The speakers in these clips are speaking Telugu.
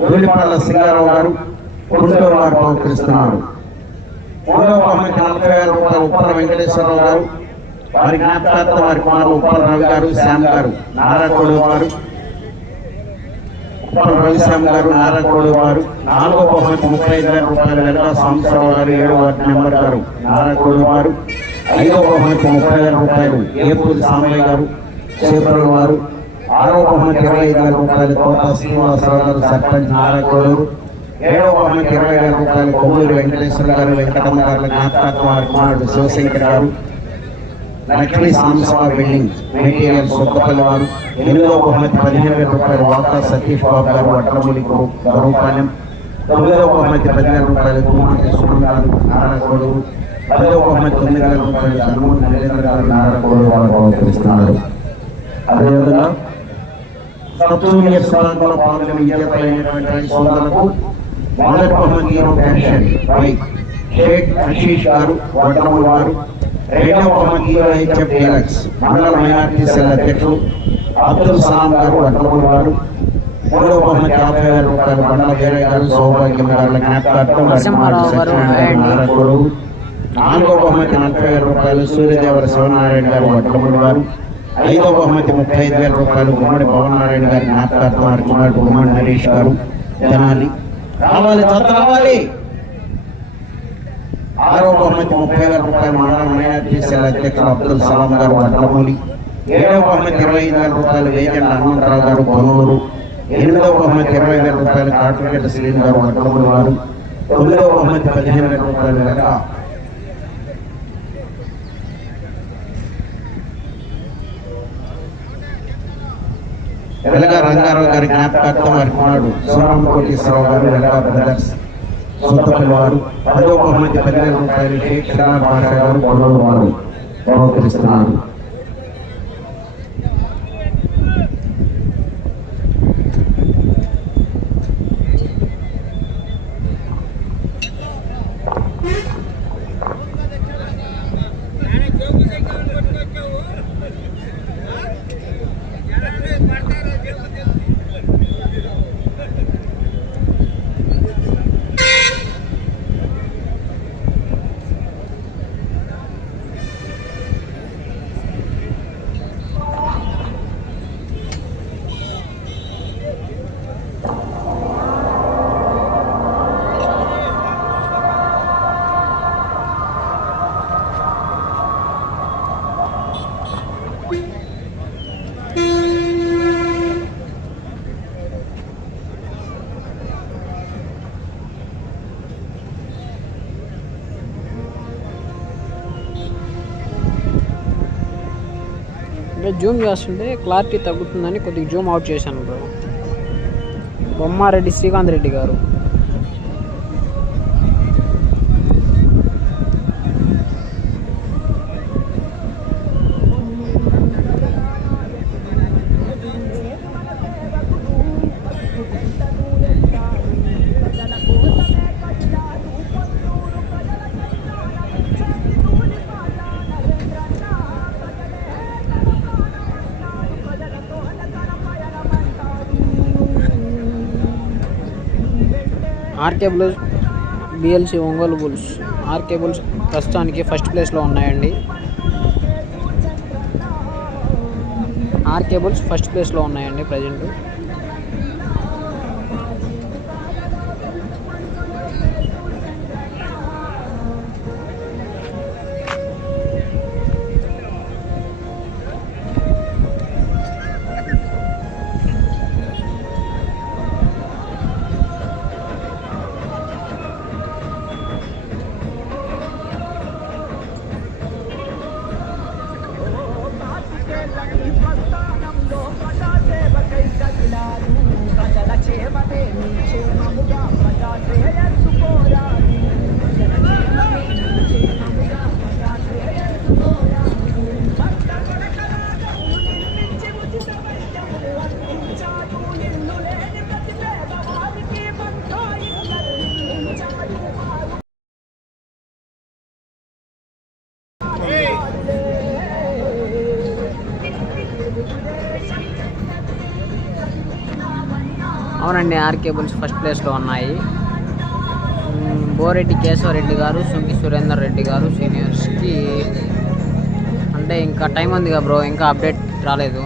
గోలిపాల సింగారావు గారు గుంటూరు వారు బహుకరిస్తున్నారు మూడవ బహుమతి నలభై వేల రూపాయలు ఉప్పల వెంకటేశ్వరరావు గారు వారి జ్ఞాపకార్థం వారి కుమారులు ఉప్పల రవి గారు శ్యామ్ గారు నారాకోడు వారు ఉప్పల రవిశ్యామ్ గారు నారాకోడు వారు నాలుగో బహుమతి ముప్పై ఐదు వేల రూపాయలు వెంకట సాంబశివరావు గారు ఏడో వార్డు మెంబర్ గారు నారాకోడు వారు ఐదో బహుమతి ముప్పై వేల రూపాయలు ఏపూరి సామయ్య గారు చేపల వారు ఆరో బహుమతి ఇరవై ఐదు వేల రూపాయలు తోట శ్రీనివాసరావు గారు సర్పంచ్ నారాకోడూరు ఏడవ బహుమతి ఇరవై వేల రూపాయలు కొమ్మూరి వెంకటేశ్వర గారు వెంకటమ్మ గారు జ్ఞాపకార్థం కుమారుడు శివశంకర్ గారు లక్ష్మీ సాంబశివ బిల్డింగ్ మెటీరియల్ సొత్తపల్లి వారు ఎనిమిదవ బహుమతి పదిహేను వేల రూపాయలు వాకా సతీష్ బాబు గారు వడ్లమూలి గరుపాలెం తొమ్మిదవ బహుమతి పదివేల రూపాయలు కుమార్తె సుమన్ గారు నారాయణకోడు పదవ బహుమతి తొమ్మిది వేల రూపాయలు ధర్మూరి నరేంద్ర గారు నారాయణకోడు వారు బహుకరిస్తున్నారు అదేవిధంగా జూనియర్ స్థానంలో పాల్గొని విజేతలైనటువంటి సోదరులకు బహుమతి హీరో పెన్షన్ షేక్ ఆశీష్ గారు వడ్డమూరు వారు రెండవ హీరో హెచ్ఎఫ్ డీలక్స్ మండల మైనార్టీ సెల్ అధ్యక్షులు అబ్దుల్ సలాం గారు వడ్డమూరు వారు మూడవ బహుమతి యాభై వేల రూపాయలు మండల వీరయ్య గారు సౌభాగ్యం గారు జ్ఞాపకార్థం గారు నాలుగో బహుమతి నలభై వేల రూపాయలు సూర్యదేవర శివనారాయణ గారు వడ్లమూడి వారు ఐదో బహుమతి ముప్పై ఐదు వేల రూపాయలు గుమ్మడి పవన్ నారాయణ గారి జ్ఞాపకార్థం వారి కుమారుడు గుమ్మడి హరీష్ గారు తినాలి రావాలి చెత్త రావాలి. ఆరో బహుమతి ముప్పై వేల రూపాయలు మండల మైనార్టీ అధ్యక్షులు అబ్దుల్ సలాం గారు వడ్లమూలి. ఏడవ బహుమతి ఇరవై ఐదు వేల రూపాయలు వేజెండ హనుమంతరావు గారు పొనూరు ఎనిమిదవ బహుమతి ఇరవై వేల రూపాయలు కాటుగడ్డ శ్రీని గారు వడ్లమూడి వారు. తొమ్మిదవ బహుమతి పదిహేను వేల రూపాయలు లెక్క వెలగా రంగారావు గారి జ్ఞాపకార్థం వారి కుమారుడు సోమం కోటేశ్వరరావు గారు వెలగా బ్రదర్స్ సొంత పిల్లవాడు. పదో బహుమతి పదివేల రూపాయలు షేక్ షరా గారు గౌరవ వారు. బహుకరిస్తున్నారు జూమ్ చేస్తుంటే క్లారిటీ తగ్గుతుందని కొద్దిగా జూమ్ అవుట్ చేశాను bro. Bommareddy Srikanth Reddy garu. RK bulls BLC Ongole bulls. RK bulls ప్రస్తుతానికి ఫస్ట్ ప్లేస్లో ఉన్నాయండి. ఆర్కే బుల్స్ ఫస్ట్ ప్లేస్లో ఉన్నాయండి ప్రజెంట్. అన్ని ఆర్ కేబుల్స్ ఫస్ట్ ప్లేస్లో ఉన్నాయి. బోరెడ్డి కేశవరెడ్డి గారు సుంకి సురేందర్ రెడ్డి గారు సీనియర్స్కి అంటే ఇంకా టైం ఉంది కదా బ్రో ఇంకా అప్డేట్ రాలేదు.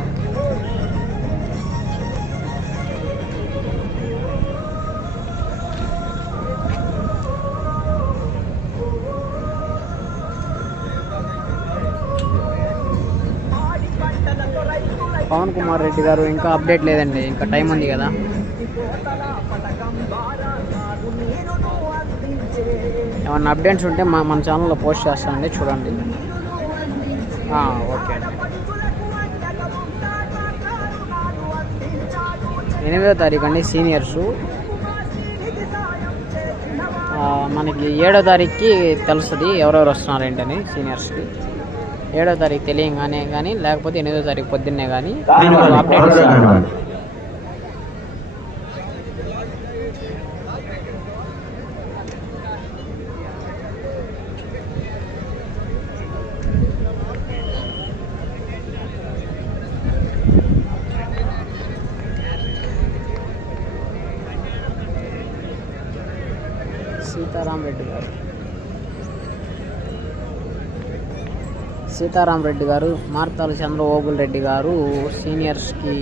పవన్ కుమార్ రెడ్డి గారు ఇంకా అప్డేట్ లేదండి ఇంకా టైం ఉంది కదా. ఏమన్నా అప్డేట్స్ ఉంటే మా మన ఛానల్లో పోస్ట్ చేస్తానండి చూడండి. ఓకే ఎనిమిదో తారీఖు అండి సీనియర్సు మనకి ఏడో తారీఖుకి తెలుస్తుంది ఎవరెవరు వస్తున్నారు ఏంటని సీనియర్స్కి ఏడో తారీఖు తెలియగానే కానీ లేకపోతే ఎనిమిదో తారీఖు పొద్దున్నే కానీ అప్డేట్ త్వరగా ఇస్తారు కానివ్వండి. సీతారాం రెడ్డి గారు సీతారామరెడ్డి గారు మార్తాల చంద్రబాబుల్ రెడ్డి గారు సీనియర్స్కి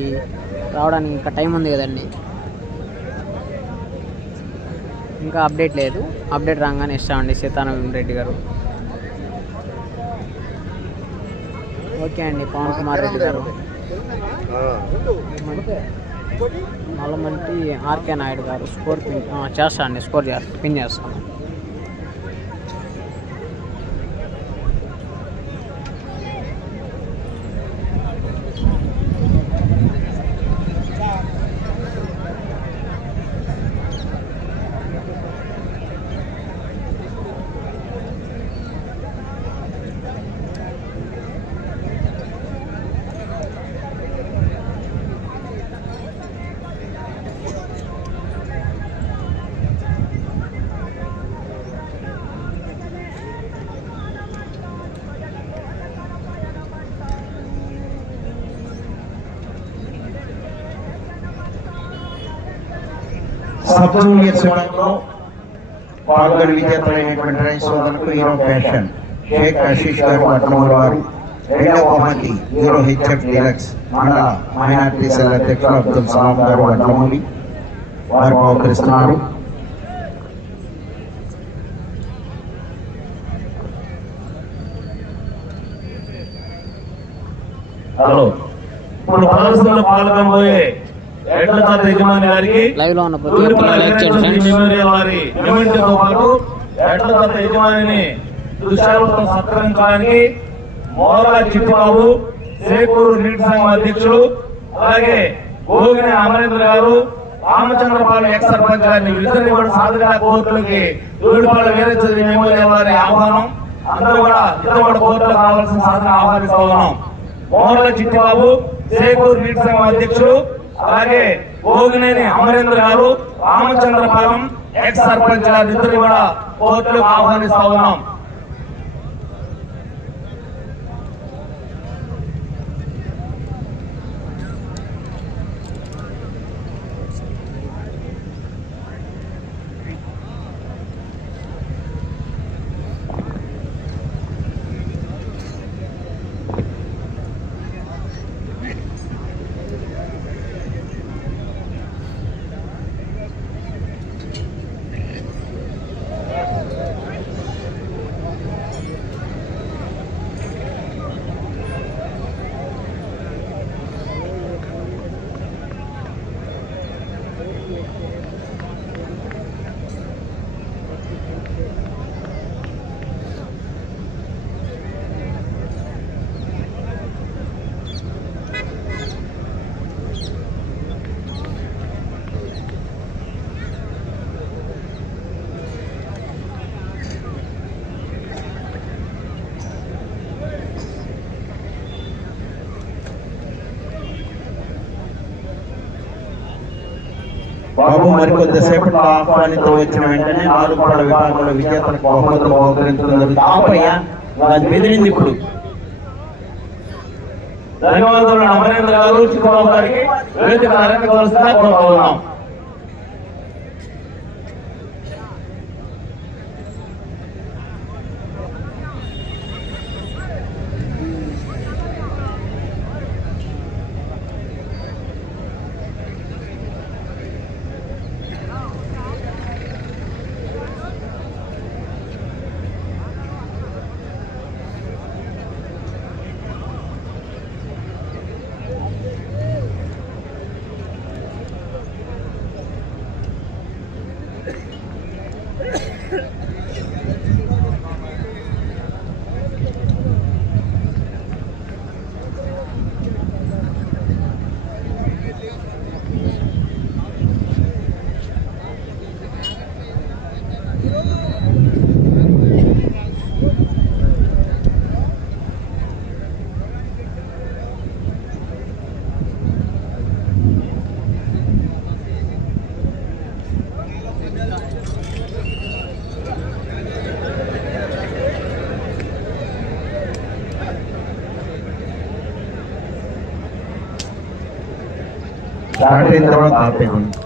రావడానికి ఇంకా టైం ఉంది కదండి. ఇంకా అప్డేట్ లేదు. అప్డేట్ రాగానే ఇస్తామండి సీతారాం రెడ్డి గారు. ఓకే అండి పవన్ కుమార్ రెడ్డి గారు. నల్లమంటి ఆర్కే నాయుడు గారు స్కోర్ పిన్ చేస్తా అండి స్కోర్ చేస్తా పిన్ చేస్తాను సబ్ జూనియర్స్ విభాగంలో పాల్గొని విజేతలైనటువంటి రైతు సోదరులకు హీరో ఫ్యాషన్ షేక్ ఆశీష్ గారు అత్తమూరు వారు రెండవ బహుమతి హీరో హెచ్ఎఫ్ డీలక్స్ మండల మైనార్టీ సెల్ అధ్యక్షులు అబ్దుల్ సలాం గారు వడ్లమూలి వారు బహుకరిస్తున్నారు హలో ఇప్పుడు ప్రదర్శనలో పాల్గొనబోయే ఎడ్ల జాత యజమాని గారికి ఉన్న చేయండి వెంకటేశ్వర ఫ్రెండ్స్ మెమోరియల్ వారి మెమెంటోతో పాటు ఎడ్ల జాత యజమానిని దుశాలతో సత్కరించడానికి మోరల చిట్టిబాబు సేకూరు నీటి సంఘం అధ్యక్షులు అలాగే గోగిన అమరేంద్ర గారు రామచంద్రపాలెం ఎక్స్ సర్పంచ్ గారిని విజయవాడ సాధన కోర్టులకి వీరచంద్ర మెమోరియల్ వారి ఆహ్వానం. అందరూ కూడా విజయవాడ కోర్టులకు రావాల్సిన సాధన ఆహ్వానిస్తా ఉన్నాం. మోహన్ల చిట్టిబాబు సేకూరు నీటి సంఘం అధ్యక్షులు అలాగే భోగినేని అమరేంద్ర గారు రామచంద్రపాలెం ఎక్స్ సర్పంచ్ గారు ఇద్దరు కూడా కోర్టులకు ఆహ్వానిస్తా ఉన్నాం. బాబు మరికొద్దిసేపట్లో ఆహ్వానితో వచ్చిన వెంటనే నాలుగు పడ విభాగంలో విజేతలకు బహుమతులు బహుకరించడం జరుగుతుంది ఆపయ్య అది బెదిరింది ఇప్పుడు. ధన్యవాదాలు అమరేంద్ర గారు. చిక్కబాబు గారికి వేదిక అలంకరించవలసిందిగా కోరుతా స్టార్ట్ అయిన తర్వాత ఆపేయండి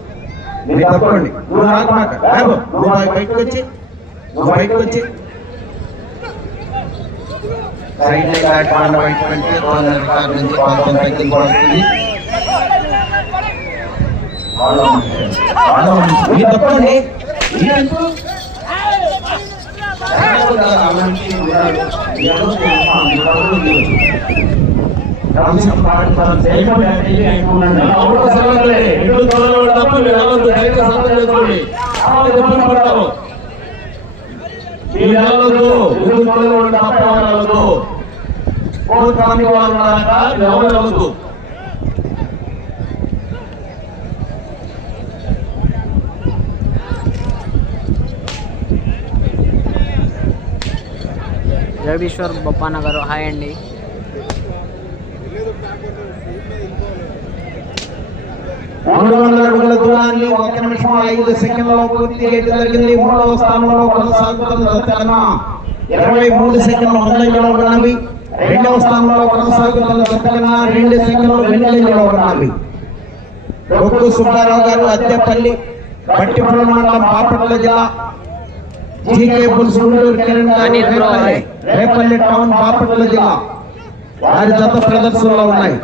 మీరు తప్పండి నువ్వు నాకు బాబు నువ్వు బయటకు వచ్చి నువ్వు బయటకు వచ్చి సైడ్ బయటకు వెళ్తే రికార్డ్ నుంచి తగ్గింపడుతుంది మీరు తప్పండి ఇబ్బంది పడతారు. ఇల్లు వాళ్ళు ఎవరు వెళ్ళొద్దు జగదీశ్వర్ బొప్పన్న గారు హాయ్ అండి. మూడు వందల అడుగుల దూరాన్ని ఒక నిమిషం ఐదు సెకండ్లలో పూర్తి చేయడం జరిగింది మూడవ స్థానంలో కొనసాగుతున్న జతకన్న ఇరవై మూడు సెకండ్ల ముందంజలో ఉన్నవి. రెండవ స్థానంలో కొనసాగుతున్న జతకన్న రెండు సెకండ్లు వెనుకంజలో ఉన్నవి. డొక్కు సుబ్బారావు గారు అద్దెపల్లి బట్టిపల్లి మండలం బాపట్ల జిల్లా జీకే పులుసు. రేపల్లి టౌన్ బాపట్ల జిల్లా. వారి జత ప్రదర్శనలో ఉన్నాయి.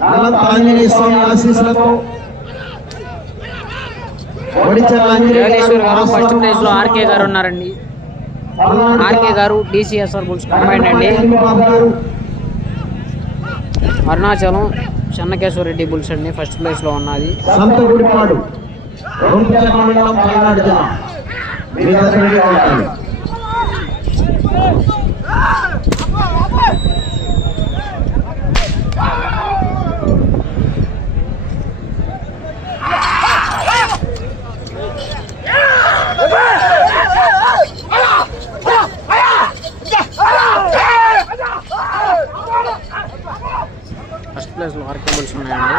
నల్లంత ఆంజనేయ స్వామి ఆశీస్సులతో జగదీశ్వర్ గారు ఫస్ట్ ప్లేస్లో ఆర్కే గారు ఉన్నారండి. ఆర్కే గారు డిసిఎస్ఆర్ బుల్స్ కంబైండ్ అండి. అరుణాచలం చెన్నకేశ్వర రెడ్డి బుల్స్ అండి ఫస్ట్ ప్లేస్లో ఉన్నది సంతగుడిపాడు రొంపిచల మండలం పల్నాడు జిల్లా మీ దగ్గర రెడీగా ఉండాలి. ఫస్ట్ ప్లేస్లో ఆర్కే బుల్స్ ఉన్నాయండి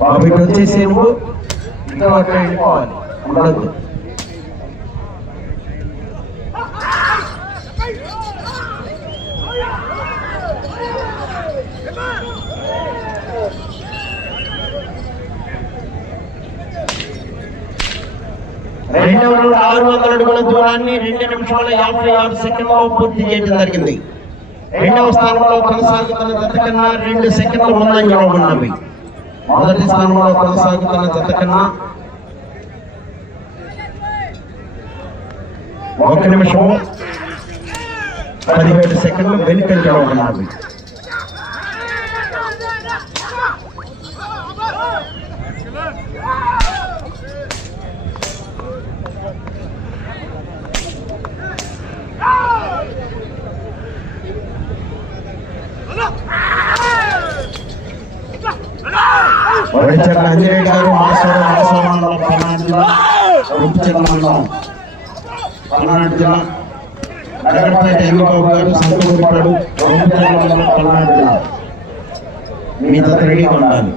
బాబు ఇటు వచ్చేసి నువ్వు ఇంకా అక్కడ వెళ్ళిపోవాలి ఉండదు రెండవ రౌండ్ ఆరు వందల అడుగుల దూరాన్ని రెండు నిమిషాల యాభై ఆరు సెకండ్లో పూర్తి చేయడం జరిగింది. రెండవ స్థానంలో కొనసాగుతున్న జత కన్నా రెండు సెకండ్లు ముందంజలో ఉన్నవి. మొదటి స్థానంలో కొనసాగుతున్న జత కన్నా ఒక నిమిషం పదిహేడు సెకండ్లు వెనుకంజలో ఉన్నవి. వడిచర్ల అంజనేయ గారు మాసూరు మాసూరు పల్నాడు జిల్లా. రూపచర్ల మండలం పల్నాడు జిల్లా. నగరపేట గారు సంతూరుపాడు మండలం పల్నాడు జిల్లా. ఉండాలి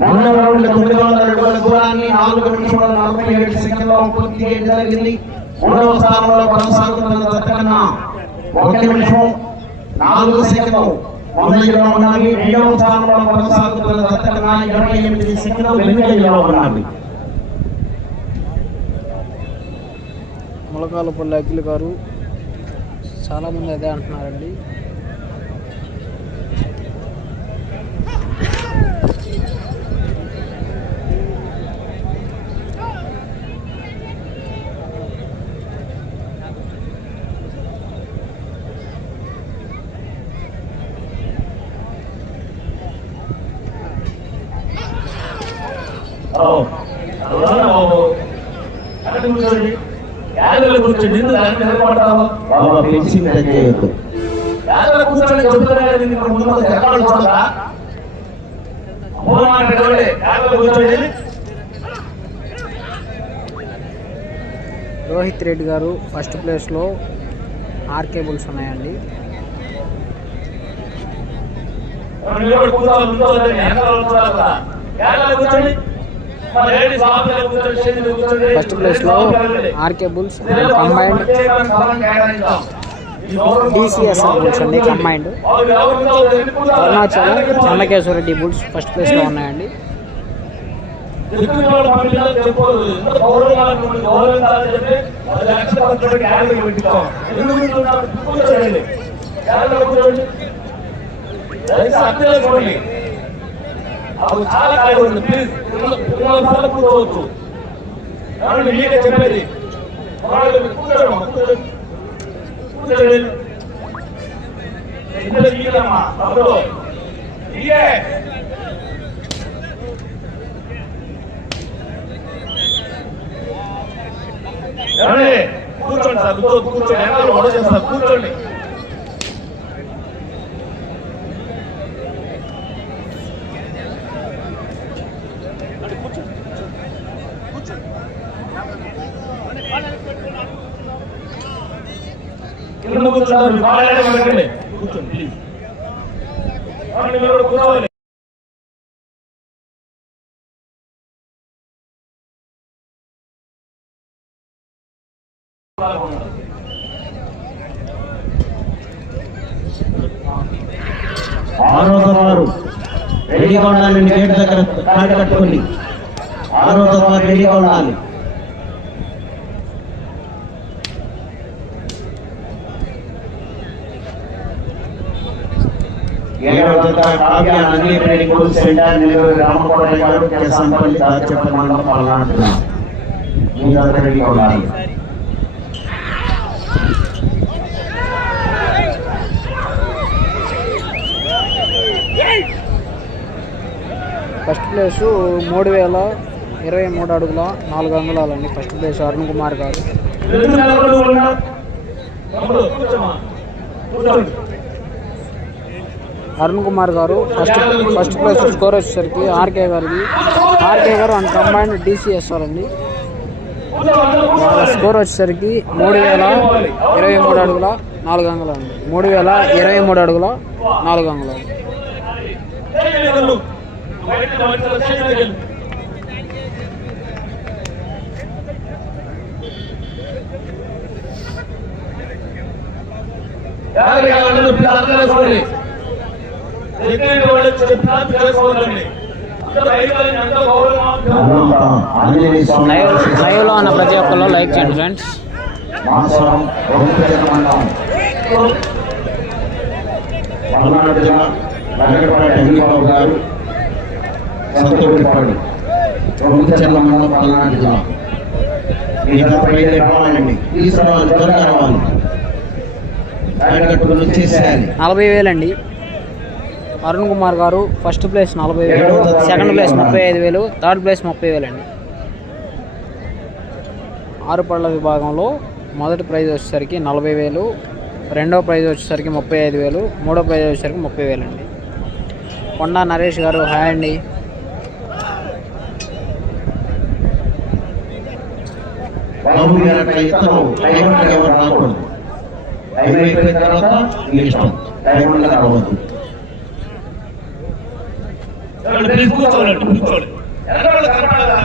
మూడవ రౌండ్ తొమ్మిది వందల అడుగుల దూరాన్ని నాలుగు నిమిషాల నలభై ఏడు సెకండ్లో పూర్తి చేయడం జరిగింది. మూడవ స్థానంలో కొనసాగుతున్న దత్తకన్నా కన్నా ఒక నిమిషం నాలుగు సెకండ్లు ముందంజలో ఉన్నవి రెండవ స్థానంలో కొనసాగుతున్న దత్తకన్నా ఇరవై ఎనిమిది సెకండ్లు వెనుకలో ఉన్నవి ములకాలపల్లి అఖిల్ గారు చాలామంది అదే అంటున్నారండి. కూర్చోండి దాని మీద బాబా ఫెన్సింగ్ చేయొద్దు కూర్చోండి ఇక్కడ ముందు ఎక్కడ కూర్చోండి రోహిత్ రెడ్డి గారు ఫస్ట్ ప్లేస్లో ఆర్కే బుల్స్ ఉన్నాయండి కూర్చోవాలి కూర్చోవాలి కూర్చోండి? ఫస్ట్ ప్లేస్లో RK bulls combined DCSR bulls అండి combined Arunachalam Chennakeshwara Reddy bulls first ప్లేస్లో ఉన్నాయండి. చాలా ఖాళీ ఉంది. ప్లీజ్ సార్లు కూర్చోవచ్చు. కాబట్టి మీకే చెప్పేది? కూర్చోండి కూర్చోండి. కూర్చోండి. ఇందులో ఈగలమ్మా తమ్ముడు. ఈగే కూర్చోండి సార్ కూర్చో కూర్చోండి. చేస్తారు? కూర్చోండి కింద కూర్చుంటారు మీరు కాళ్ళనే పెట్టండి కూర్చోండి. ప్లీజ్ ఏమండి ఆరో వారు రెడీగా ఉండాలి గేట్ దగ్గర కట్టుకుని ఆరో వారు రెడీగా ఉండాలి రెడీగా ఉండాలి. ఫస్ట్ ప్లేసు మూడు వేల ఇరవై మూడు అడుగుల నాలుగు అంగుళాలండి. ఫస్ట్ ప్లేస్ అరుణ్ కుమార్ గారు ఎందుకు నిలబడి ఉన్నావు? తమ్ముడు, కూర్చోమ్మా. కూర్చోండి. Arun Kumar garu first first place score వచ్చేసరికి ఆర్కే గారిది. RK garu and combined DCS అండి వాళ్ళ స్కోర్ వచ్చేసరికి మూడు వేల ఇరవై మూడు అడుగుల నాలుగు అంగుళాలు అండి. మూడు వేల ఇరవై మూడు అడుగుల నాలుగు అంగుళాలు. స్టేజ్ మీద వెళ్ళు. బయట వెళ్ళు. చెప్పినా లైవ్ లైవ్లో ఉన్న ప్రతి ఒక్కరు లైక్ చేయండి ఫ్రెండ్స్. మాసవరం రొంపిచెర్ల మండలం పల్నాడు జిల్లా నగరపాటి హరిబాబు గారు సంతోడిపాడు రొంపిచెర్ల మండలం పల్నాడు జిల్లా ఇక్కడ బయలుదేరి రావాలండి తీసుకురావాలి త్వరగా రావాలి కార్యకర్తలు వచ్చేసేయాలి నలభై వేలండి. అరుణ్ కుమార్ గారు ఫస్ట్ ప్లేస్ నలభై వేలు సెకండ్ ప్లేస్ ముప్పై ఐదు వేలు థర్డ్ ప్లేస్ ముప్పై వేలండి ఆరు పళ్ళ విభాగంలో మొదటి ప్రైజ్ వచ్చేసరికి నలభై వేలు రెండో ప్రైజ్ వచ్చేసరికి ముప్పై ఐదు వేలు మూడో ప్రైజ్ వచ్చేసరికి ముప్పై వేలండి కొండా నరేష్ గారు హాయ్ అండి. అయిపోయిన తర్వాత రావద్దు ప్లీజ్ కూర్చోండి కూర్చోండి.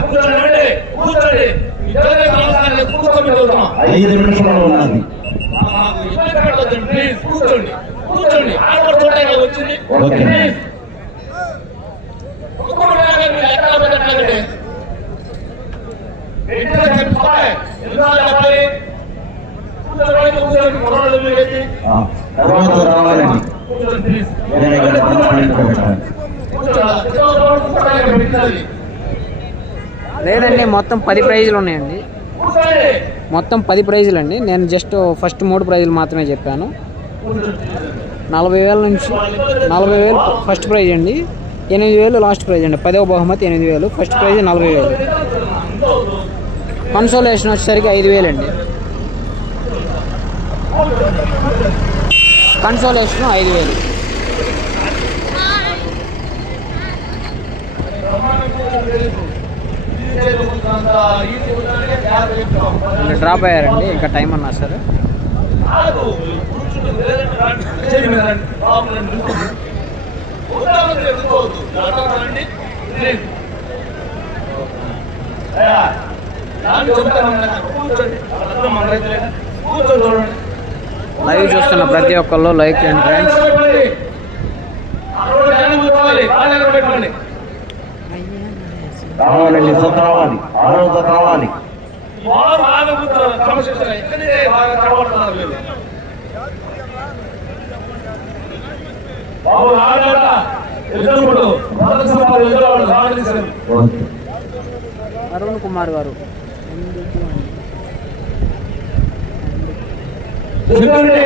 కూర్చోండి కూర్చోండి కూర్చోండి. ఐదు నిమిషాలు ఉన్నది. ప్లీజ్. కూర్చోండి. కూర్చోండి. వచ్చింది. ఓకే. పెట్టిన కూర్చోండి కూర్చోండి. తర్వాత రావాలండి. కూర్చోండి ప్లీజ్. వేరే లేదండి మొత్తం పది ప్రైజులు ఉన్నాయండి. మొత్తం పది ప్రైజులు అండి నేను జస్ట్ ఫస్ట్ మూడు ప్రైజులు మాత్రమే చెప్పాను. నలభై వేల నుంచి నలభై వేలు ఫస్ట్ ప్రైజ్ అండి. ఎనిమిది వేలు లాస్ట్ ప్రైజ్ అండి. పదవ బహుమతి ఎనిమిది వేలు ఫస్ట్ ప్రైజ్ నలభై వేలు. కన్సోలేషన్ వచ్చేసరికి ఐదు వేలు అండి కన్సోలేషన్ ఐదు వేలు ఇంకా డ్రాప్ అయ్యారండి ఇంకా టైం అన్నా సార్. లైవ్ చూస్తున్న ప్రతి ఒక్కళ్ళు లైక్ అండ్ ఫ్రెండ్స్ రావాలండి జత రావాలి. ఆరో జత రావాలి బాబు ఆగాడ ఎదురుడు మొదటి సభ ఎదురు రావాలి సార్ ఓకే. అరుణ్ కుమార్ గారు. ఎందుకంటే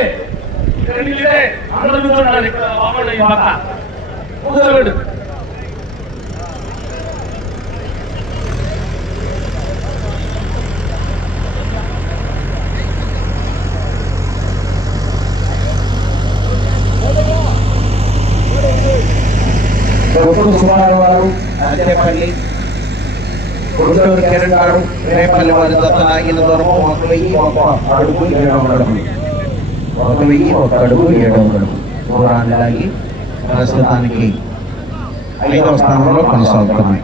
డొక్కు సుమారు వారు. అద్దెపల్లి గుంటూరు కిరణ్ గారు రేపల్లి వారి దత్త నాగిన దూరం ఒక వెయ్యి ఒక అడుగు ఏడు వందలు. ఒక వెయ్యి ఒక అడుగు ఏడు వందలు. దూరాన్ని లాగి ప్రస్తుతానికి ఐదవ స్థానంలో కొనసాగుతున్నాయి.